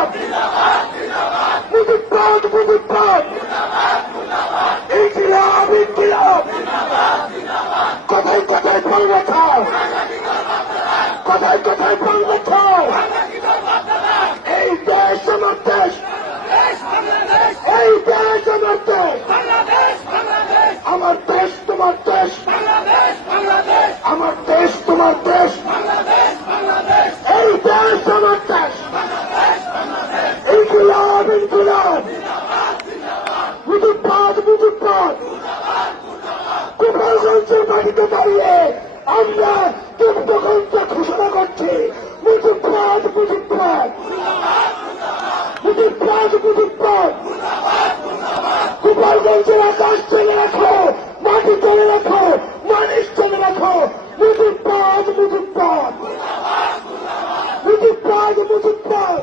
মুজিবাদ মুজিবাদ মুজিবাদ ইনকিলাব ইনকিলাব কথায় কথায় ফল দেখাও এই দেশ, আমার দেশ। এই দেশ, আমার আমার দেশ, তোমার দেশ। আমার দেশ, তোমার দেশ। ইনকুলাব মুজিবাদ মুজিবাদ গোপালগঞ্জের মাটিতে দাঁড়িয়ে আমরা দুর্গগঞ্জ ঘোষণা করছি। মুজিবাদ মুজিবাদ মুজিবাদ গোপালগঞ্জের আকাশ চলে রাখো, মাটি চলে রাখো মানুষ চলে রাখো। মুজিবাদ মুজিবাদ মুজিবাদ মুজিবাদ